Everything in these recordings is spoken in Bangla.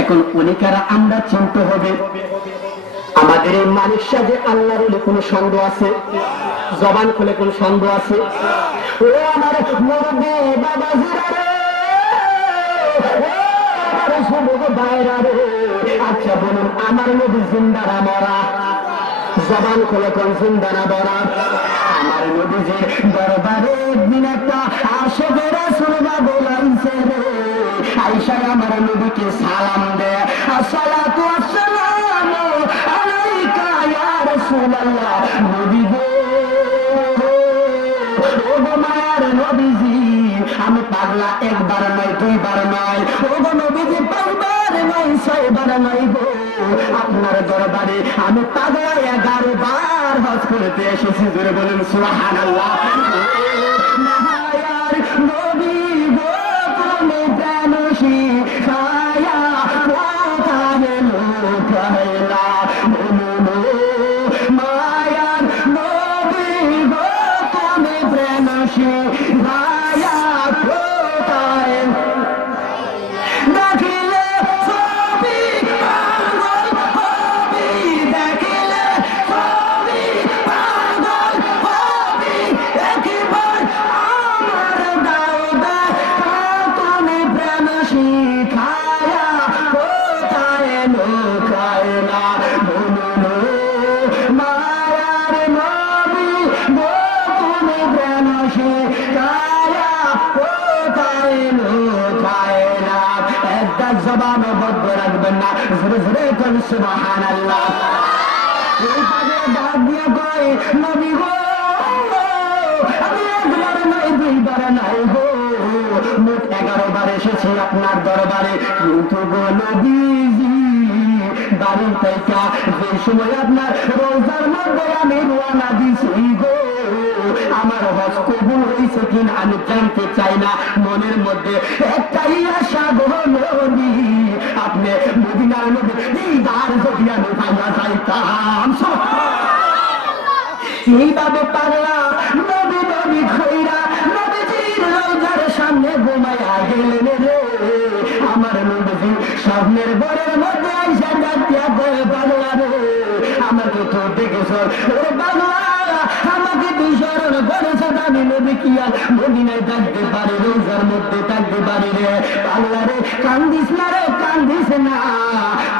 এখন উনিকারা আমরা চিনতে হবে, আমাদের এই মালিক সাজে আল্লাহর কোনো সন্দেহ আছে? জবান খুলে কোন সন্দেহ আছে? ও আমার আচ্ছা বলুন, আমার নবী জিন্দারা মরা? জবান খুলে কোন জিন্দারা বরা দরবারে একদিন একটা বলাইছে রে আমার নবীকে সালাম দে। মায়ার নবীজি, আমি পাগলা একবার নয়, দুইবার নয়। ও গো নবীজি নয় ছয়বার গো। আপনার দরবারে আমি পাগলায় এগারো বার হজ করতে এসেছি। জোরে বলেন, সুবহানাল্লাহ। মায়ার সুবহান আল্লাহ আপনার দরবারে। কিন্তু গো নবীজি বাড়ির থেকে যে সময় আপনার হয়েছে কিনা আমি জানতে চাই না মনের মধ্যে একটাই আশা গো আপনি মদিনার মধ্যে যদি আমি ভাঙা যাইতাম। এইভাবে পারলা নবী নবী খৈরা নবীজির রোজার সামনে ঘুমাইয়া গেলেন রে। আমার নবীজি স্বপ্নের বরের মধ্যে আইসা ডাকিয়া বাংলা রে আমাকে তো দেখেছ। মদিনায় থাকতে পারি, রোজার মধ্যে থাকতে পারি রে। কান্দিস না রে, কান্দিস না।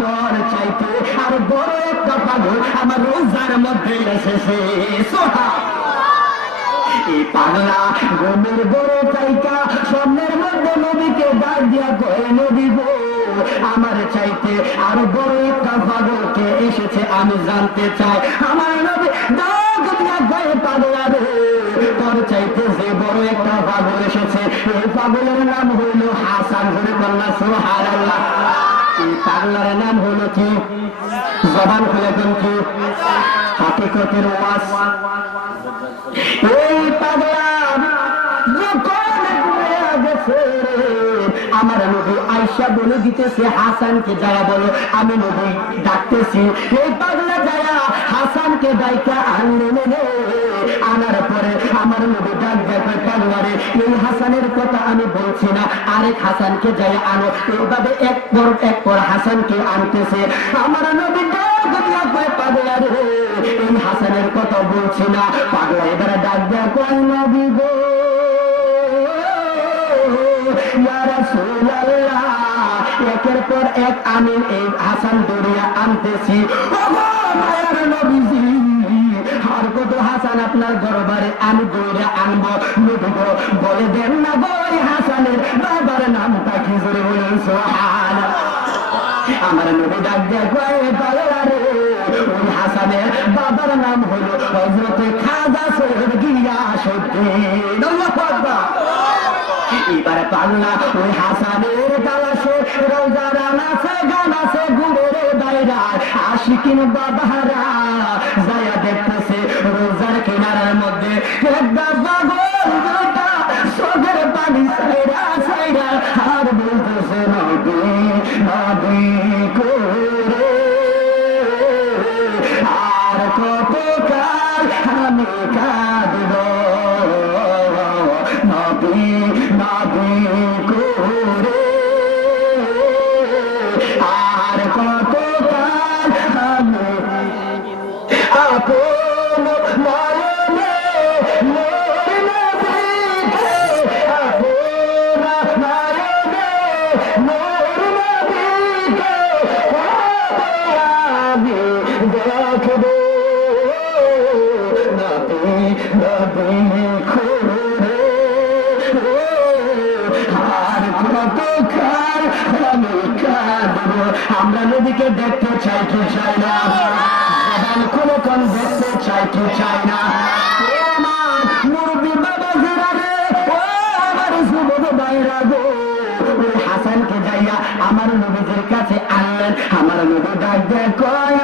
তোর চাইতে আর বড় একটা পাগল আমার রোজার মধ্যে এসেছে। সোহা পাগলা গোমের বড় চাইকা মধ্যে নদীকে ডাক দিয়া কয়ে নদী আমার চাইতে বড় একটা পাগলকে এসেছে, আমি জানতে চাই। আমার নদী ডাক দিয়া চাইতে যে বড় একটা পাগল এসেছে। এই পাগলের নাম হইল হাসান ধরে কন্যা সোহার আল্লাহ এই পাগলার নাম হলো কি? জবান খুলে কোন কি? হাকিকতের ওয়াজ। এই আমার নবী আয়সা বলে দিতেছে, হাসানকে যারা বলো, আমি নবী ডাকতেছি। এই পাগলা যারা হাসানকে ডাইকা আনলেন রে আনার এই হাসানের কথা আমি বলছি না। আরেক হাসানকে যাই আনো। এইভাবে এক পর এক পর হাসানকে আনতেছে। আমার এই হাসানের কথা বলছি না। পাগলা এবারে ডাক দেয়া কয়, নবী গো একের পর এক আমি এই হাসান দরিয়া আনতেছি। ও হাসান আপনার দরবারে আমি দৌড়ে আনব, নবী, বলে দেন না এই হাসানের বাবার নামটা কি জোরে বলুন সোহান আমার নবী ডাক কয়ে রে ওই হাসানের বাবার নাম হলো হজরতে খাজা সৈয়দ আল্লাহু আকবার। এবার পাল্লা ওই হাসানের তালাশে রোজার আনাছে গানাছে গুড়ের বাইরা, আশিকিন বাবারা নদীকে দেখতে চাই কি চাই না? জবান কোন কোন দেখতে চাই কি চাই না? আমার নবীদের কাছে আনলেন। আমার নবী ডাক দেয়, কয়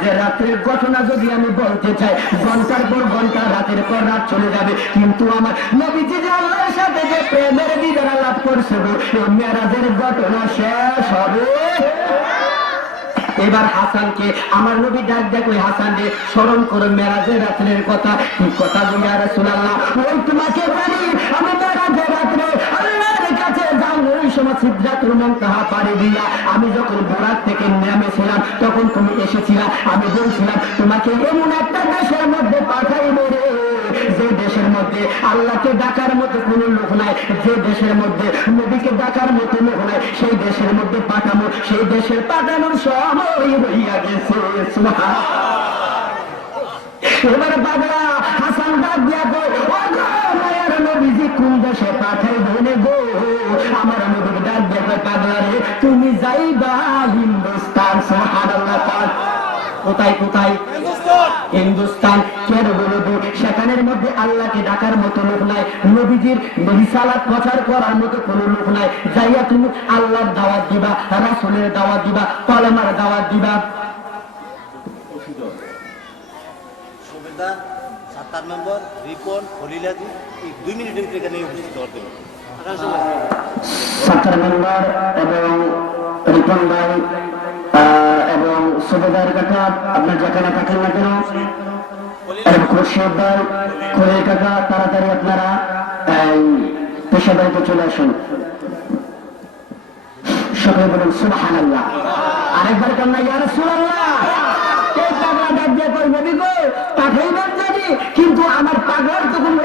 মেরাজের রাত্রের ঘটনা যদি আমি বলতে চাই, ঘণ্টার পর ঘণ্টা, রাতের পর রাত চলে যাবে। কিন্তু আমার নবীজি যে আল্লাহর সাথে যে প্রেমের দিদারা লাভ করছে মেরাজের ঘটনা শেষ হবে। এবার হাসানকে, আমার নবী ডাক দেখ হাসান রে, স্মরণ করো মেরাজের রাত্রের কথা। কি কথা বলি আর শুনাল্লাহ ওই তোমাকে বলি আমি মেরাজের সময় সিদ্ধাতুল মুনতাহা পাড়ি দিয়া আমি যখন বোরাক থেকে নেমেছিলাম তখন তুমি এসেছিলা। আমি বলছিলাম, তোমাকে এমন একটা দেশের মধ্যে পাঠাইবো রে। যে দেশের মধ্যে আল্লাহকে ডাকার মতো কোনো লোক নাই, যে দেশের মধ্যে নবীকে ডাকার মতো লোক নাই, সেই দেশের মধ্যে পাঠানো সেই দেশের পাঠানোর সময় হইয়া গেছে। এবার বাবা হাসান ডাক দিয়া গো মায়ের নবীজি কোন দেশে পাঠাই কোথায় কোথায়? হিন্দুস্তান কেন বলব সেখানের মধ্যে আল্লাহকে ডাকার মতো লোক নাই। নবীজির রিসালাত প্রচার করার মতো কোনো লোক নাই। যাইয়া তুমি আল্লাহর দাওয়াত দিবা রাসূলের দাওয়াত দিবা কলেমার দাওয়াত দিবা। সাতার নম্বর রিপন হলিলাদি দুই মিনিটের ভিতরে এখানে উপস্থিত জন্য। সাত্তার মেম্বার এবং রিপন ভাই এবং সুবেদার কাকা, আপনার যেখানে থাকেন না কেন? খোলের কাকা, তাড়াতাড়ি আপনারা পেশাদারিতে চলে আসুন। সকলে বলুন আল্লাহ আরেকবার কান্না ইয়া রাসূলুল্লাহ এই পাগলা ডাক দিয়ে কই কিন্তু আমার পাগলার তো কোনো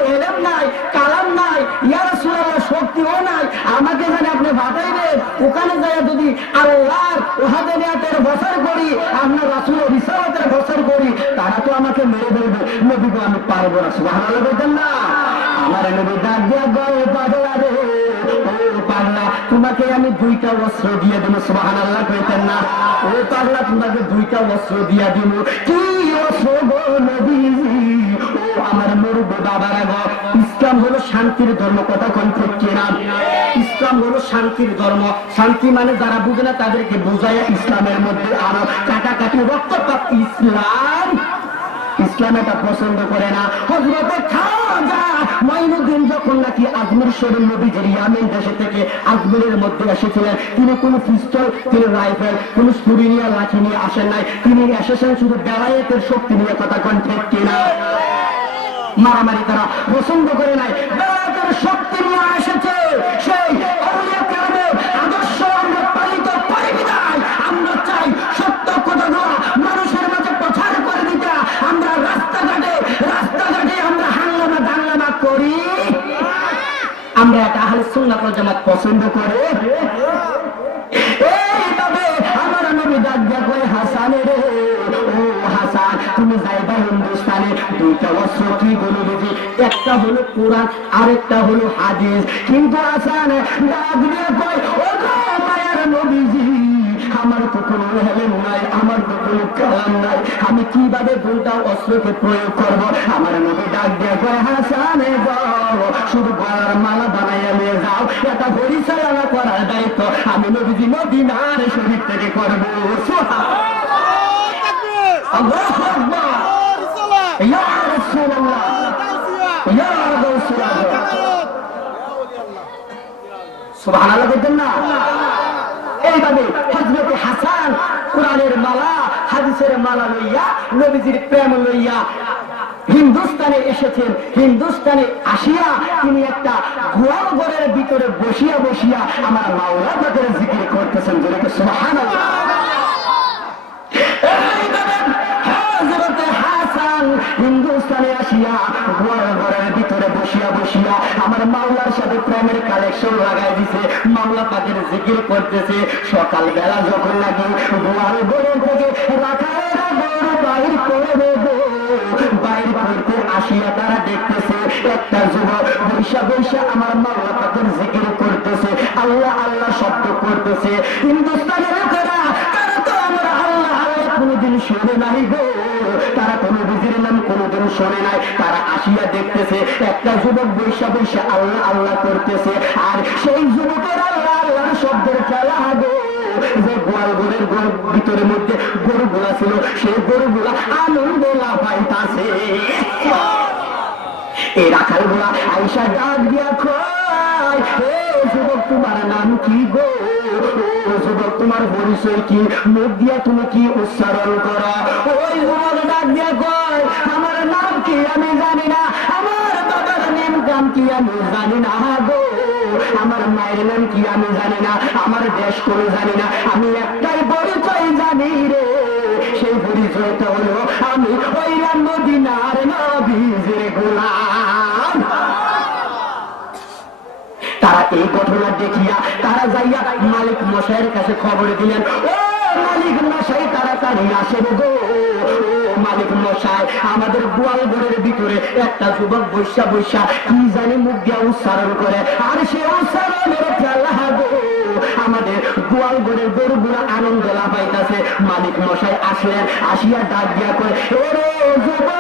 নাই কালাম নাই ইয়া রাসূলুল্লাহ শক্তিও নাই আমাকে জানি আপনি পাঠাইবেন ওখানে যায় যদি আল্লাহর ওহাদানিয়াতের বছর করি আপনার রাসূলের রিসালাতের বছর করি, তারা তো আমাকে মেরে ফেলবে। নবী গো আমি পারব না, সুবহানাল্লাহ বলতেন না। আমার নবী ডাক গো, পাগলা রে, ও পাগলা, তোমাকে আমি দুইটা অস্ত্র দিয়ে দেবো সুবাহান আল্লাহ কইতেন না। ও পাগলা, তোমাকে দুইটা অস্ত্র দিয়ে দিব। কি অস্ত্র গো নবীজি? ও আমার মুরুব বাবারা গো। ইসলাম হলো শান্তির ধর্ম, কথা কোন ঠিক কিনা? ইসলাম হলো শান্তির ধর্ম। শান্তি মানে যারা বুঝে না তাদেরকে বোঝায় ইসলামের মধ্যে আরও কাটাকাটি রক্তপাত ইসলাম। ইসলাম এটা পছন্দ করে না। হজরতে খাজা মাইনুদ্দিন যখন নাকি আজমির শরীর নবীজির ইয়ামেন দেশে থেকে আজমিরের মধ্যে এসেছিলেন, তিনি কোনো পিস্তল, তিনি রাইফেল, কোন ছুরি নিয়ে লাঠি নিয়ে আসেন নাই। তিনি এসেছেন শুধু বেলায়েতের শক্তি নিয়ে, কথা কন কিনা? মারামারি তারা পছন্দ করে নাই। শক্তি নিয়ে এসেছে সেই আমরা পালিত করি বিদায়। চাই সত্য মানুষের করে আমরা আমরা করি। আমরা একটা সুন্নাত জামাত পছন্দ করে। দুইটা অস্ত্র কি বলে বুঝি একটা হলো কোরআন আরেকটা হলো হাদিস। কিন্তু হাসান ডাক দিয়া কয় ও গো নবীজি আমার তো কোনো হেলেন নাই আমার তো কোনো কালাম নাই। আমি কীভাবে দুইটা অস্ত্রকে প্রয়োগ করব? আমার নবী ডাক দিয়ে কয় হাসানে যাও শুধু গলার মালা বানাইয়া নিয়ে যাও। এটা পরিচালনা করার দায়িত্ব। আমি নবীজি মদিনার শরীর থেকে করব। আল্লাহু আকবার ইয়া রাসূলুল্লাহ ইয়া রাসূলুল্লাহ হিন্দুস্তানে এসেছেন। হিন্দুস্তানে আসিয়া তিনি একটা গোয়াল ঘরের ভিতরে বসিয়া বসিয়া আমার মাওলা তাদের জিকির করতেছেন। যেটাকে সুবহানাল্লাহ। হিন্দুস্তানে আসিয়া গোয়াল ঘরের ভিতরে বসিয়া বসিয়া আমার মাওলার সাথে প্রেমের কালেকশন লাগাই দিছে। মাওলা পাকের জিকির করতেছে। সকাল বেলা যখন নাকি গোয়াল ঘরের থেকে গরু বাইর করে বাইর আসিয়া তারা দেখতেছে, একটা যুবক বৈশা বৈশা আমার মাওলা পাকের জিকির করতেছে। আল্লাহ আল্লাহ শব্দ করতেছে। হিন্দুস্তানের লোকেরা, তারা তো আমরা আল্লাহ আল্লাহ কোনোদিন শোনে নাই গো। শোনে নাই, তারা আসিয়া দেখতেছে, একটা যুবক বৈশা বৈশা আল্লাহ আল্লাহ করতেছে। আর সেই যুবকের আল্লাহ আল্লাহ শব্দের খেলা গো যে গোয়াল গরুর ভিতরের মধ্যে গরুগুলা ছিল, সেই গরুগুলা আনন্দ লাফাইতাছে। এই রাখালগুলা আইসা ডাক দিয়া হে যুবক, তোমার নাম কি গো? যুবক, তোমার পরিচয় কি? মুখ দিয়া তুমি কি উচ্চারণ করো ওই যুবক ডাক দিয়া কয় আমার নাম কি আমি জানি না আমার বাবার নাম কাম কি আমি জানি না গো? আমার মায়ের নাম কি আমি জানি না, আমার দেশ করে জানি না, আমি একটাই পরিচয় জানি রে। সেই পরিচয়টা হলো আমি ওই তারা এই ঘটনা দেখিয়া, তারা যাইয়া মালিক মশাইয়ের কাছে খবর দিলেন, ও মালিক মশাই, তাড়াতাড়ি আসেন গো। মালিক মশাই, আমাদের গোয়াল ঘরের ভিতরে একটা যুবক বৈশা বৈশা কি জানি মুখ দিয়া উচ্চারণ করে, আর সে উচ্চারণের খেলা আমাদের গোয়াল ঘরের গরু গরুগুলো আনন্দ লাফাইতাছে। মালিক মশাই আসলেন, আসিয়া ডাক দিয়া করে যুবক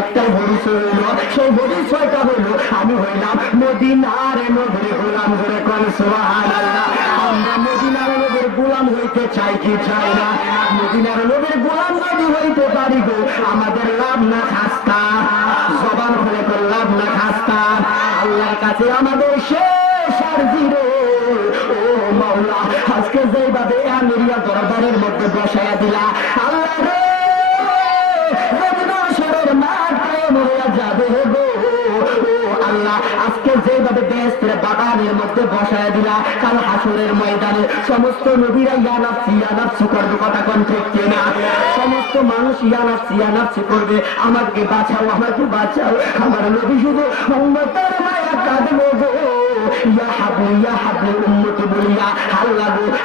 একটাই পরিচয় হইল সেই পরিচয়টা হইল আমি হইলাম মদিনার নবীর গোলাম ধরে কোন আমরা মদিনার নবীর গোলাম হইতে চাই কি চাই না? মদিনার নবীর গোলাম যদি হইতে পারি গো, আমাদের লাভ না খাস্তা। জবান খুলে তো লাভ না খাস্তা। আল্লাহর কাছে আমাদের শেষ আর জিরো। ও মাওলা, আজকে যেভাবে আমিরিয়া দরবারের মধ্যে বসাইয়া দিলা মধ্যে বসায় দিলা। কাল হাসুরের ময়দানে সমস্ত নবীরা ইয়ানাফসি ইয়ানাফসি করবে। কথা কোন ঠিক সমস্ত মানুষ ইয়ানাফসি ইয়ানাফসি করবে। আমাকে বাঁচাও আমাকে বাঁচাও। আমার নবী শুধু বলিয়া।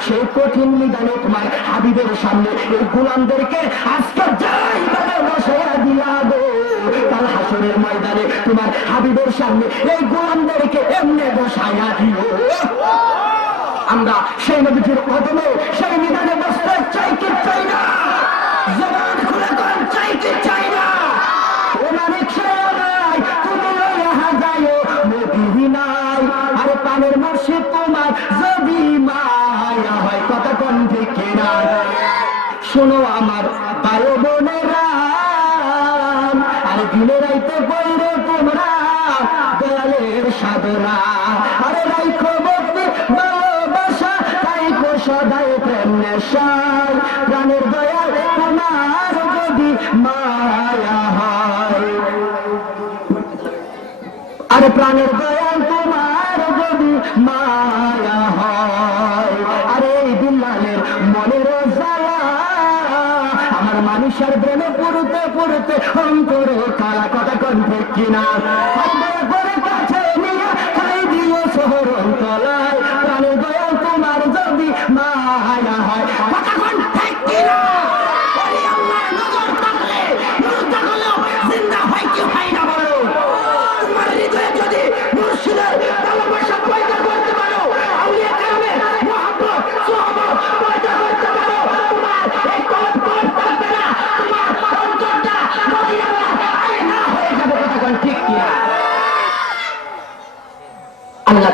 সেই কঠিন নিদানে তোমার হাবিবের সামনে। এই গোলামদেরকে আজকে যাইভাবে বসাইয়া দিলা গো। হাসরের ময়দানে তোমার হাবিবের সামনে এই গোলামদেরকে এমনি বসাইয়া দিও। আমরা সেই নবীজির কদমে সেই নিদানে বসতে চাই কি চাই না? পানের তোমার যদি শোনো আমার রাইতে বইরে তোমরা, দয়ালের সাধনা আরে রাইখো ভক্তি ভালোবাসা, রাইখো সদাই প্রেম নেশায় প্রাণের দয়াল তোমার যদি মায়া হয়। আরে প্রাণের দয়াল তোমার যদি মায়া হয়। আরে বিল্লালের মনের জ্বালা, আমার মানুষের প্রেমে পড়তে পড়তে অন্তরে কালা কথা কণ্ঠে কিনা?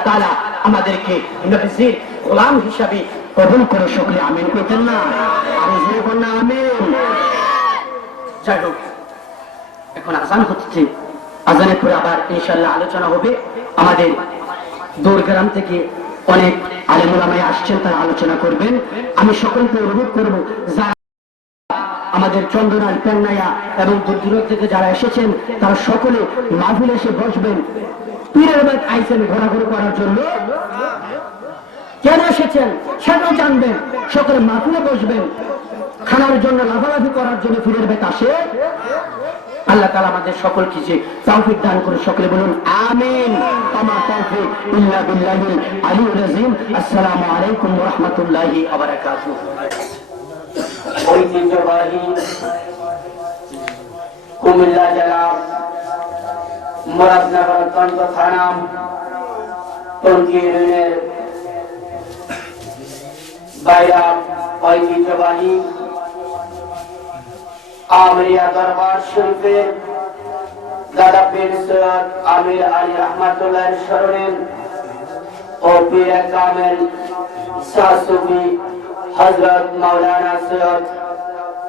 তাআলা আমাদেরকে গোলাম হিসাবে কবুল করে সকলে আমিন কইতেন না। আমিন। যাই হোক, এখন হচ্ছে। আজানের পরে আবার ইনশাল্লাহ আলোচনা হবে। আমাদের থেকে অনেক আসছেন, তারা আলোচনা করবেন। আমি সকলকে অনুরোধ করব, যারা আমাদের চন্দ্রনাল পেন্নাইয়া এবং দূর থেকে যারা এসেছেন, তারা সকলে মাহফিল এসে বসবেন। পীরের বাদ আইসেন ঘোরাঘুরি করার জন্য। কেন এসেছেন? সেটাও জানবেন? সকলে মাহফিলে বসবেন। খানার জন্য লাভালাভি করার জন্য পীরের বেত আসে। আল্লাহ তালা আমাদের সকল কিছু তৌফিক দান করে সকলে বলুন, আমিন। আমা তৌফিক ইল্লা বিল্লাহিল আলিউর রাজিম আসসালামু আলাইকুম ওয়া রাহমাতুল্লাহি ঐতিহ্যবাহী কুমিল্লা জেলা মুরাদনগর অত্যন্ত থানা টঙ্গী ইউনিয়নের বাইরা ঐতিহ্যবাহী আমরিয়া দরবার শরীফের দাদা পীর সৈয়দ আমির আলী রহমাতুল্লাহ স্মরণে ও পীর কামেল শাহসুফি হজরত মাওলানা সৈয়দ